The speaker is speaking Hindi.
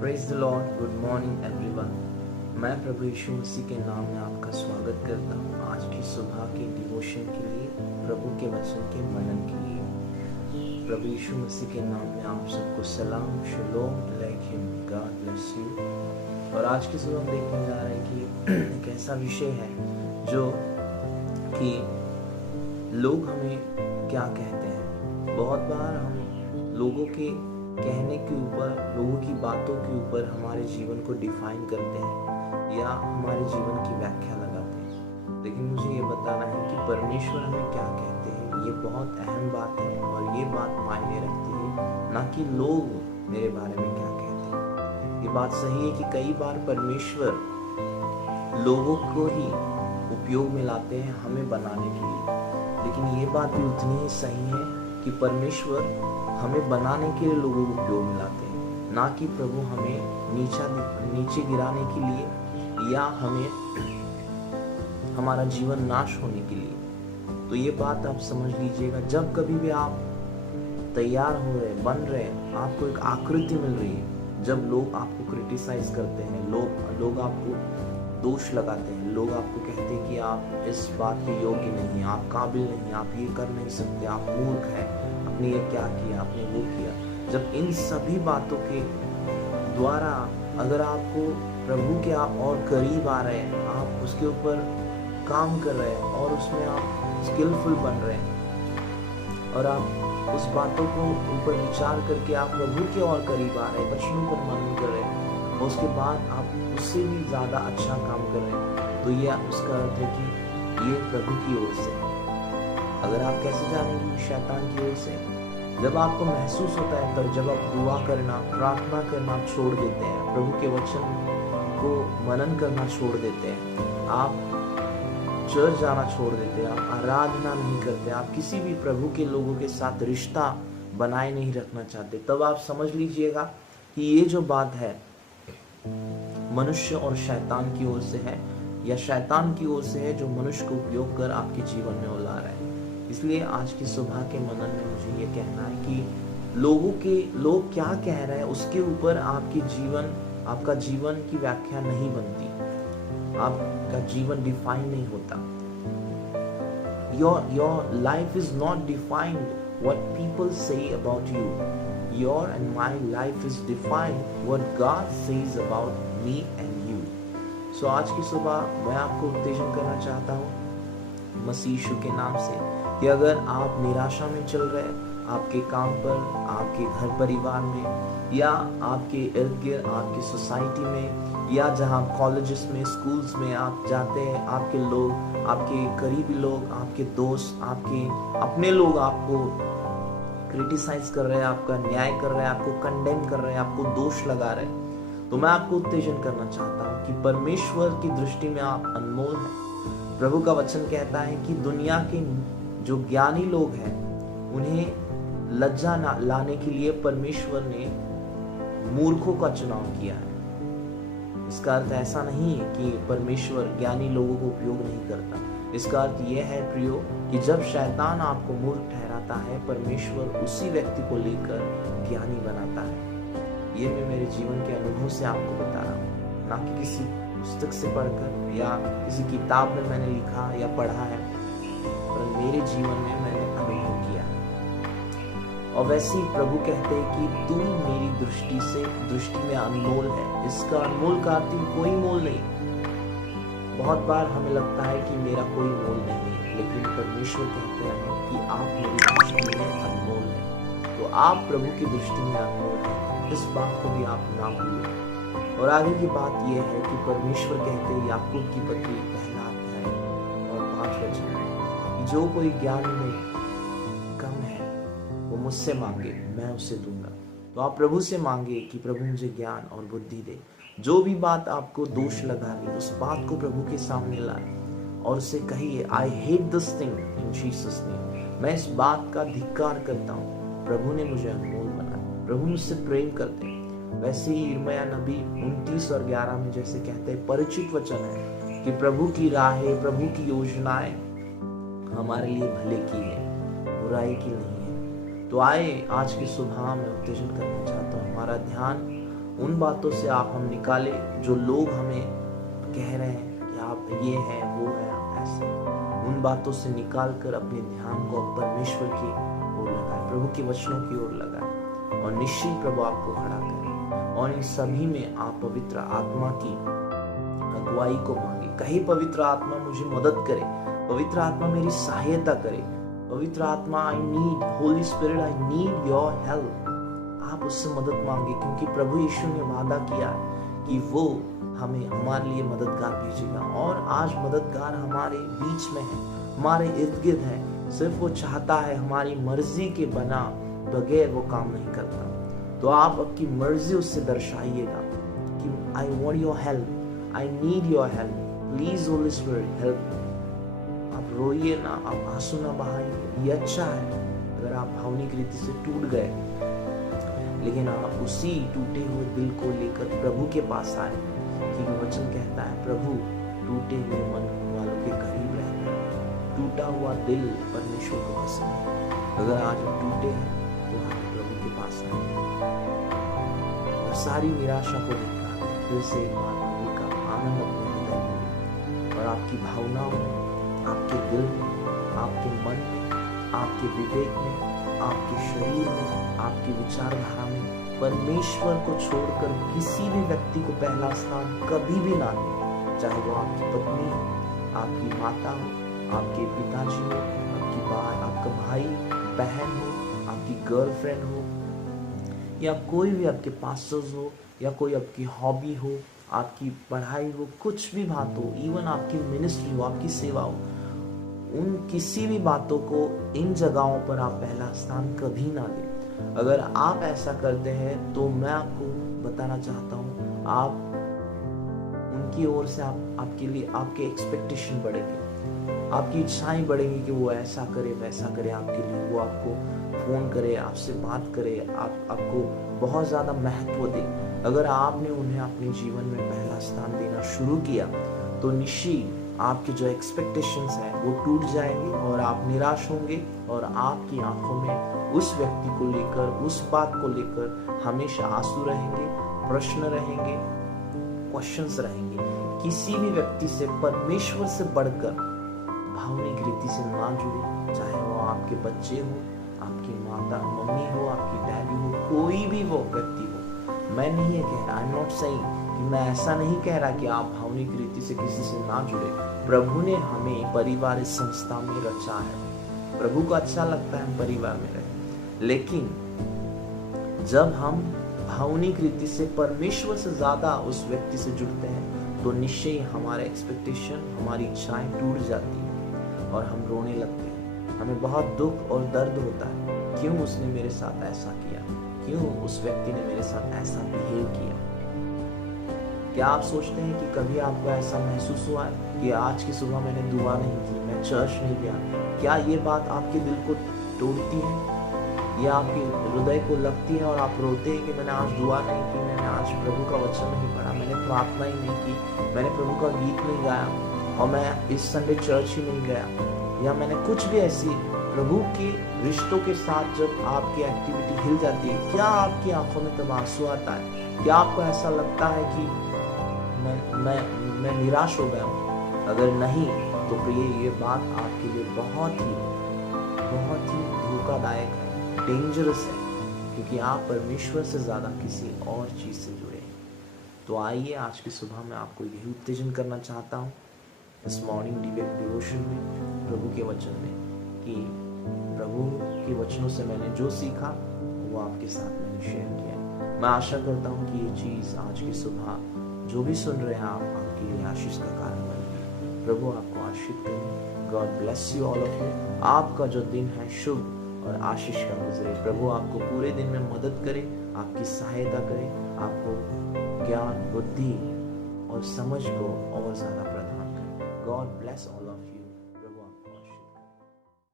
Praise the Lord. Good morning everyone. मैं प्रभु यीशु मसीह के नाम में आपका स्वागत करता हूँ आज की सुबह के डिवोशन के लिए, प्रभु के वचन के मनन के लिए। प्रभु यीशु मसीह के नाम में आप सबको सलाम, शलोम अलैकुम, गॉड ब्लेस यू। और आज की सुबह हम देखने जा रहे हैं कि एक ऐसा विषय है जो कि लोग हमें क्या कहते हैं। बहुत बार हम लोगों के कहने के ऊपर, लोगों की बातों के ऊपर हमारे जीवन को डिफाइन करते हैं या हमारे जीवन की व्याख्या लगाते हैं। लेकिन मुझे ये बताना है कि परमेश्वर हमें क्या कहते हैं। ये बहुत अहम बात है और ये बात मायने रखती है, ना कि लोग मेरे बारे में क्या कहते हैं। ये बात सही है कि कई बार परमेश्वर लोगों को ही उपयोग में लाते हैं हमें बनाने के लिए, लेकिन ये बात भी उतनी ही सही है कि परमेश्वर हमें बनाने के लिए लोगों को उपयोग में लाते हैं, ना कि प्रभु हमें नीचे गिराने के लिए या हमें हमारा जीवन नाश होने के लिए। तो ये बात आप समझ लीजिएगा। जब कभी भी आप तैयार हो रहे, बन रहे, आपको एक आकृति मिल रही है, जब लोग आपको क्रिटिसाइज करते हैं, लोग आपको दोष लगाते हैं, लोग आपको कहते हैं कि आप इस बात के योग्य नहीं, आप काबिल नहीं, आप ये कर नहीं सकते, आप मूर्ख हैं, आपने ये क्या किया, आपने वो किया। जब इन सभी बातों के द्वारा अगर आपको प्रभु के आप और करीब आ रहे हैं, आप उसके ऊपर काम कर रहे हैं और उसमें आप स्किलफुल बन रहे हैं और आप उस बातों को ऊपर विचार करके आप प्रभु के और करीब आ रहे हैं, वचनों पर मनन कर रहे हैं और उसके बाद आप उससे भी ज़्यादा अच्छा काम कर रहे हैं, तो ये उसका अर्थ है कि ये प्रभु की ओर से। अगर आप कैसे जानेंगे शैतान की ओर से? जब आपको महसूस होता है, पर जब आप दुआ करना, प्रार्थना करना छोड़ देते हैं, प्रभु के वचन को मनन करना छोड़ देते हैं, आप चर्च जाना छोड़ देते हैं, आप आराधना नहीं करते, आप किसी भी प्रभु के लोगों के साथ रिश्ता बनाए नहीं रखना चाहते, तब आप समझ लीजिएगा कि ये जो बात है मनुष्य और शैतान की ओर से है, या शैतान की ओर से है जो मनुष्य को उपयोग कर आपके जीवन में उला रहा है। इसलिए आज की सुबह के मनन में मुझे ये कहना है कि लोग क्या कह रहे हैं उसके ऊपर आपका जीवन की व्याख्या नहीं बनती, आपका जीवन डिफाइन नहीं होता। Your life is not defined what people say about you. Your and my life is defined what God says about me and you. So आज की सुबह मैं आपको उत्तेजन करना चाहता हूँ मसीह यीशु के नाम से कि अगर आप निराशा में चल रहे हैं, आपके काम पर, आपके घर परिवार में, या आपके इर्द गिर्द, आपकी सोसाइटी में, या जहाँ कॉलेजेस में, स्कूल्स में आप जाते हैं, आपके लोग, आपके करीबी लोग, आपके दोस्त, आपके अपने लोग आपको क्रिटिसाइज कर रहे हैं, आपका न्याय कर रहे हैं, आपको कंडेम कर रहे हैं, आपको दोष लगा रहे हैं, तो मैं आपको उत्तेजन करना चाहता हूँ कि परमेश्वर की दृष्टि में आप अनमोल हैं। प्रभु का वचन कहता है कि दुनिया के जो ज्ञानी लोग हैं उन्हें लज्जा लाने के लिए परमेश्वर ने मूर्खों का चुनाव किया है। इसका अर्थ ऐसा नहीं है कि परमेश्वर ज्ञानी लोगों को उपयोग नहीं करता। इसका अर्थ यह है प्रियो कि जब शैतान आपको मूर्ख ठहराता है, परमेश्वर उसी व्यक्ति को लेकर ज्ञानी बनाता है। ये मैं मेरे जीवन के अनुभव से आपको बता रहा हूँ, ना कि किसी पुस्तक से पढ़कर या किसी किताब में मैंने लिखा या पढ़ा है, पर मेरे जीवन में मैंने अनुभव किया। और वैसे ही प्रभु कहते हैं कि तू मेरी दृष्टि में अनमोल है। इसका अनमोल का अर्थ कोई मोल नहीं। बहुत बार हमें लगता है कि मेरा कोई मोल नहीं है, लेकिन परमेश्वर कहते हैं कि आप मेरी दृष्टि में अनमोल हैं। तो आप प्रभु की दृष्टि में अनमोल हैं, इस बात को भी आप ना भूलें। और आगे की बात यह है कि परमेश्वर कहते हैं याकूब की पत्री 1 अध्याय और 5 वचन, जो कोई ज्ञान में कम है वो मुझसे मांगे, मैं उसे दूंगा। तो आप प्रभु से मांगे कि प्रभु मुझे ज्ञान और बुद्धि दे। जो भी बात आपको दोष लगा रही, उस बात को प्रभु के सामने लाए और उसे कहिए, I hate this thing in Jesus name. मैं इस बात का धिक्कार करता हूँ, प्रभु ने मुझे अनमोल बनाया, प्रभु मुझसे प्रेम करते हैं। वैसे ही यिर्मयाह नबी 29 और 11 में जैसे कहते हैं, परिचित वचन है कि प्रभु की राहें, प्रभु की योजनाएं हमारे लिए भले की है, बुराई की नहीं है। तो आए आज की सुबह में उत्तेजन करना चाहता हूँ, हमारा ध्यान उन बातों से आप हम निकाले जो लोग हमें कह रहे हैं कि आप ये हैं, वो है, आप ऐसे। उन बातों से निकाल कर अपने ध्यान को परमेश्वर की ओर लगाए, प्रभु के वचनों की ओर लगाए, और निश्चय प्रभु आपको खड़ा करे। और इन सभी में आप पवित्र आत्मा की अगुवाई को मांगे। कहे पवित्र आत्मा मुझे मदद करे, पवित्र आत्मा मेरी सहायता करे, पवित्र आत्मा I need, Holi spirit I need your help. आप उससे मदद मांगे, क्योंकि प्रभु यीशु ने वादा किया कि वो हमें हमारे लिए मददगार भेजेगा। और आज मददगार हमारे बीच में है, हमारे इर्द गिर्द है। सिर्फ वो चाहता है, हमारी मर्जी के बना बगैर वो काम नहीं करता। तो आप आपकी मर्जी उससे दर्शाइएगा कि I want your help, I need your help, please Holi spirit help. आप रोइए ना, आप आंसू ना बहाइए। ये अच्छा है अगर आप भावनिक रीति से टूट गए, लेकिन आप उसी टूटे हुए दिल को लेकर प्रभु के पास आए, क्योंकि वचन कहता है प्रभु टूटे हुए मन वालों के करीब रहता है। टूटा हुआ दिल परमेश्वर को पसंद है। अगर आज हम टूटे हैं तो हम प्रभु के पास आए और सारी निराशा को निकाल फिर से एक बार प्रभु का आनंद अपने हृदय में और आपकी भावनाओं में, आपके दिल में, आपके मन में, आपके विवेक में, आपके शरीर में, आपकी विचारधारा में परमेश्वर को छोड़कर किसी भी व्यक्ति को पहला स्थान कभी भी ना दें। चाहे वो आपकी पत्नी हो, आपकी माता हो, आपके पिताजी हो, आपका भाई बहन हो, आपकी गर्लफ्रेंड हो, या कोई भी आपके पास्टर्स हो, या कोई आपकी हॉबी हो, आपकी पढ़ाई हो, कुछ भी बात हो, इवन आपकी मिनिस्ट्री हो, आपकी सेवा हो, उन किसी भी बातों को इन जगहों पर आप पहला स्थान कभी ना दें। अगर आप ऐसा करते हैं तो मैं आपको बताना चाहता हूँ, आप उनकी ओर से आपके लिए आपके एक्सपेक्टेशन बढ़ेंगे, आपकी इच्छाएं बढ़ेंगी कि वो ऐसा करे वैसा करे आपके लिए, वो आपको फोन करे, आपसे बात करे, आपको बहुत ज्यादा महत्व दे। अगर आपने उन्हें अपने जीवन में पहला स्थान देना शुरू किया तो निश्चय आपके जो एक्सपेक्टेशंस हैं वो टूट जाएंगे और आप निराश होंगे, और आपकी आंखों में उस व्यक्ति को लेकर, उस बात को लेकर हमेशा आंसू रहेंगे, प्रश्न रहेंगे, क्वेश्चंस रहेंगे। किसी भी व्यक्ति से परमेश्वर से बढ़कर भावनिक रीति से ना जुड़े, चाहे वो आपके बच्चे हो, आपकी माता मम्मी हो, आपकी डैडी हो, कोई भी वो व्यक्ति हो। मैं नहीं ये कह रहा, आई एम नॉट सेइंग कि मैं ऐसा नहीं कह रहा कि आप भावनिक रीति से किसी से ना जुड़े। प्रभु ने हमें परिवार इस संस्था में रचा है, प्रभु को अच्छा लगता है हम परिवार में रहे, लेकिन जब हम भावनिक रीति से परमेश्वर से ज्यादा उस व्यक्ति से जुड़ते हैं तो निश्चय हमारे एक्सपेक्टेशन, हमारी इच्छाएं टूट जाती हैं और हम रोने लगते हैं। हमें बहुत दुख और दर्द होता है, क्यों उसने मेरे साथ ऐसा किया, क्यों उस व्यक्ति ने मेरे साथ ऐसा बिहेव किया। क्या आप सोचते हैं कि कभी आपको ऐसा महसूस हुआ है कि आज की सुबह मैंने दुआ नहीं की, मैं चर्च नहीं गया? क्या ये बात आपके दिल को तोड़ती है या आपके हृदय को लगती है और आप रोते हैं कि मैंने आज दुआ नहीं की, मैंने आज प्रभु का वचन नहीं पढ़ा, मैंने प्रार्थना ही नहीं की, मैंने प्रभु का गीत नहीं गाया और मैं इस संडे चर्च ही नहीं गया, या मैंने कुछ भी ऐसी प्रभु के रिश्तों के साथ जब आपकी एक्टिविटी हिल जाती है, क्या आपकी आंखों में तब आंसू आता है? क्या आपको ऐसा लगता है कि मैं निराश हो गया हूँ? अगर नहीं तो प्रिय, ये बात आपके लिए बहुत ही धोखादायक है, डेंजरस है, क्योंकि आप परमेश्वर से ज्यादा किसी और चीज से जुड़े हैं। तो आइए आज की सुबह में आपको यही उत्तेजन करना चाहता हूँ इस मॉर्निंग डिवोशन में, प्रभु के वचन में, कि प्रभु के वचनों से मैंने जो सीखा वो आपके साथ मैंने शेयर किया। मैं आशा करता हूँ कि ये चीज आज की सुबह जो भी सुन रहे हैं आप, आपके लिए आशीष का कारण बनेगी। प्रभु आपको आशीष करे। God bless you all of you. आपका जो दिन है शुभ और आशीष का गुजरे। प्रभु आपको पूरे दिन में मदद करे, आपकी सहायता करे, आपको ज्ञान, बुद्धि और समझ को और ज्यादा प्रदान करे। God bless all.